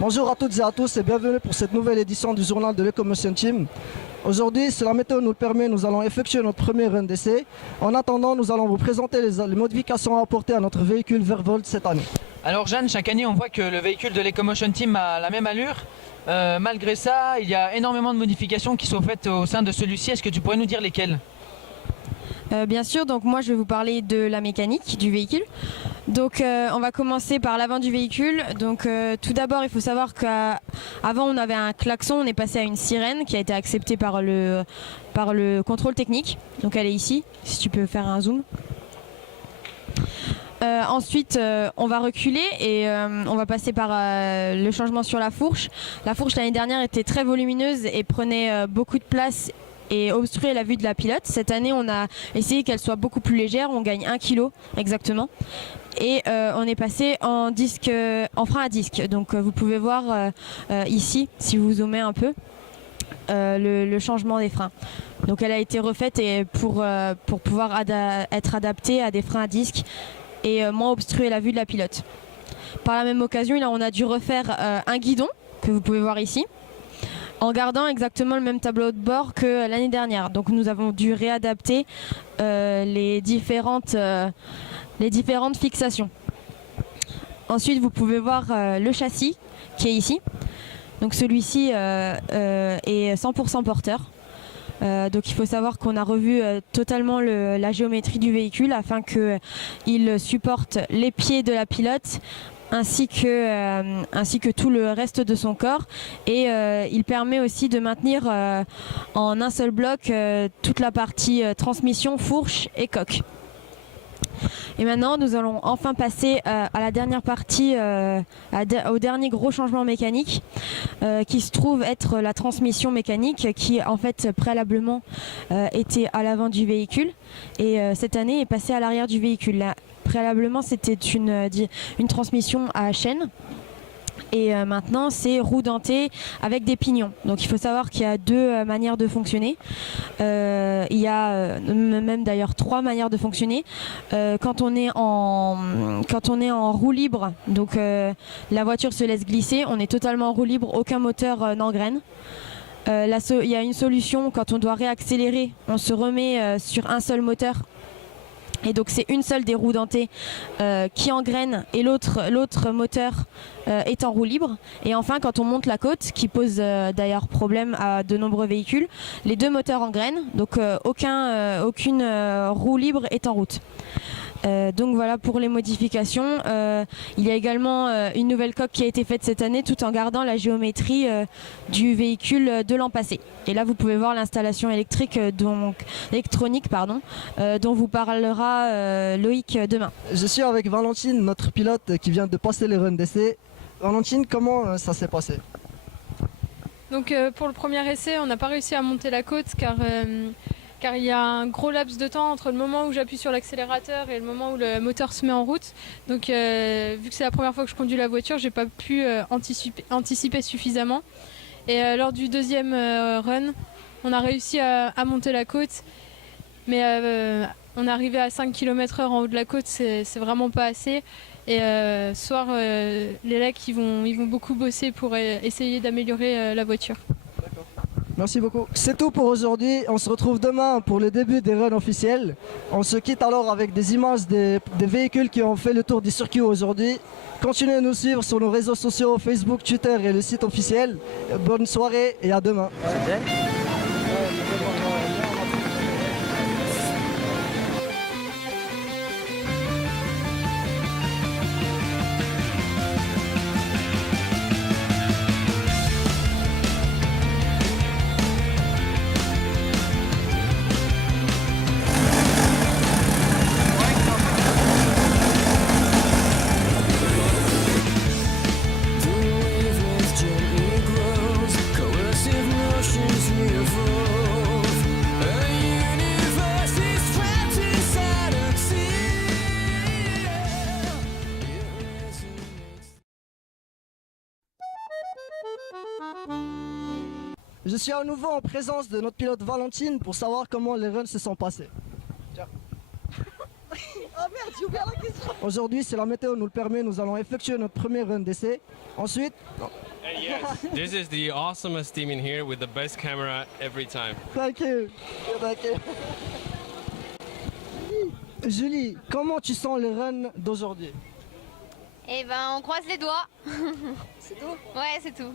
Bonjour à toutes et à tous et bienvenue pour cette nouvelle édition du journal de l'Ecomotion Team. Aujourd'hui, si la météo nous le permet, nous allons effectuer notre premier run d'essai. En attendant, nous allons vous présenter les modifications à apporter à notre véhicule Vervolt cette année. Alors Jeanne, chaque année on voit que le véhicule de l'Ecomotion Team a la même allure. Malgré ça, il y a énormément de modifications qui sont faites au sein de celui-ci. Est-ce que tu pourrais nous dire lesquelles ? Bien sûr, donc moi je vais vous parler de la mécanique du véhicule. Donc on va commencer par l'avant du véhicule. Donc tout d'abord il faut savoir qu'avant on avait un klaxon, on est passé à une sirène qui a été acceptée par le contrôle technique. Donc elle est ici, si tu peux faire un zoom. Ensuite on va reculer et on va passer par le changement sur la fourche. La fourche l'année dernière était très volumineuse et prenait beaucoup de place et obstruer la vue de la pilote. Cette année on a essayé qu'elle soit beaucoup plus légère, on gagne 1 kg exactement et on est passé en frein à disque. Donc vous pouvez voir ici, si vous zoomez un peu, le changement des freins. Donc elle a été refaite et pour pouvoir être adaptée à des freins à disque et moins obstruer la vue de la pilote. Par la même occasion, là, on a dû refaire un guidon que vous pouvez voir ici, en gardant exactement le même tableau de bord que l'année dernière. Donc nous avons dû réadapter les différentes fixations. Ensuite vous pouvez voir le châssis qui est ici. Donc celui-ci est 100% porteur. Donc il faut savoir qu'on a revu totalement la géométrie du véhicule afin qu'il supporte les pieds de la pilote ainsi que tout le reste de son corps, et il permet aussi de maintenir en un seul bloc toute la partie transmission, fourche et coque. Et maintenant nous allons enfin passer à la dernière partie, au dernier gros changement mécanique qui se trouve être la transmission mécanique qui en fait préalablement était à l'avant du véhicule et cette année est passée à l'arrière du véhicule. Là, préalablement c'était une transmission à chaîne. Et maintenant c'est roue dentée avec des pignons. Donc il faut savoir qu'il y a deux manières de fonctionner. Il y a même d'ailleurs 3 manières de fonctionner. Quand on est en roue libre, donc la voiture se laisse glisser, on est totalement en roue libre, aucun moteur n'engraine. Il y a une solution quand on doit réaccélérer, on se remet sur un seul moteur. Et donc c'est une seule des roues dentées qui engraine et l'autre moteur est en roue libre. Et enfin quand on monte la côte, qui pose d'ailleurs problème à de nombreux véhicules, les 2 moteurs engrainent, donc aucune roue libre est en route. Donc voilà pour les modifications. Il y a également une nouvelle coque qui a été faite cette année tout en gardant la géométrie du véhicule de l'an passé. Et là vous pouvez voir l'installation électronique dont vous parlera Loïc demain. Je suis avec Valentine, notre pilote qui vient de passer les runs d'essai. Valentine, comment ça s'est passé ? Donc pour le premier essai, on n'a pas réussi à monter la côte car il y a un gros laps de temps entre le moment où j'appuie sur l'accélérateur et le moment où le moteur se met en route. Donc vu que c'est la première fois que je conduis la voiture, j'ai pas pu anticiper suffisamment. Et lors du deuxième run, on a réussi à monter la côte, mais on est arrivé à 5 km/h en haut de la côte, c'est vraiment pas assez. Et ce soir, les lecs ils vont beaucoup bosser pour essayer d'améliorer la voiture. Merci beaucoup. C'est tout pour aujourd'hui. On se retrouve demain pour le début des runs officiels. On se quitte alors avec des images des véhicules qui ont fait le tour du circuit aujourd'hui. Continuez à nous suivre sur nos réseaux sociaux, Facebook, Twitter et le site officiel. Bonne soirée et à demain. Je suis à nouveau en présence de notre pilote Valentine pour savoir comment les runs se sont passés. Tiens. Aujourd'hui, si la météo nous le permet, nous allons effectuer notre premier run d'essai. Ensuite, And yes, this is the awesomest team in here with the best camera every time. thank you. Thank you. Julie, comment tu sens le run d'aujourd'hui? Eh ben, on croise les doigts. C'est tout? Ouais, c'est tout.